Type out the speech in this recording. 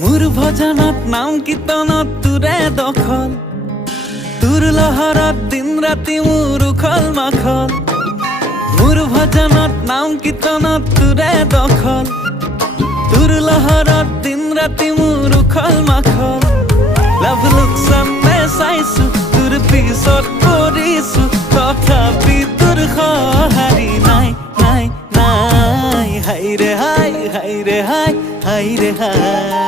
মোৰ ভজনত নাম কীৰ্তনত তোৰে দখল, তোৰ লহৰত দিন ৰাতি মোৰ উখল মাখল। মোৰ ভজনত নাম কীৰ্তনত তোৰে দখল, তোৰ লহৰত দিন ৰাতি মোৰ উখল মাখল। লাভ লোকচানে চাইছো তোৰ পিছত পৰিছো, তথাপি তোৰ সঁহাৰি নাই নাই নাই। হাই ৰে হাই, হাই ৰে হাই, হাই ৰে হাই।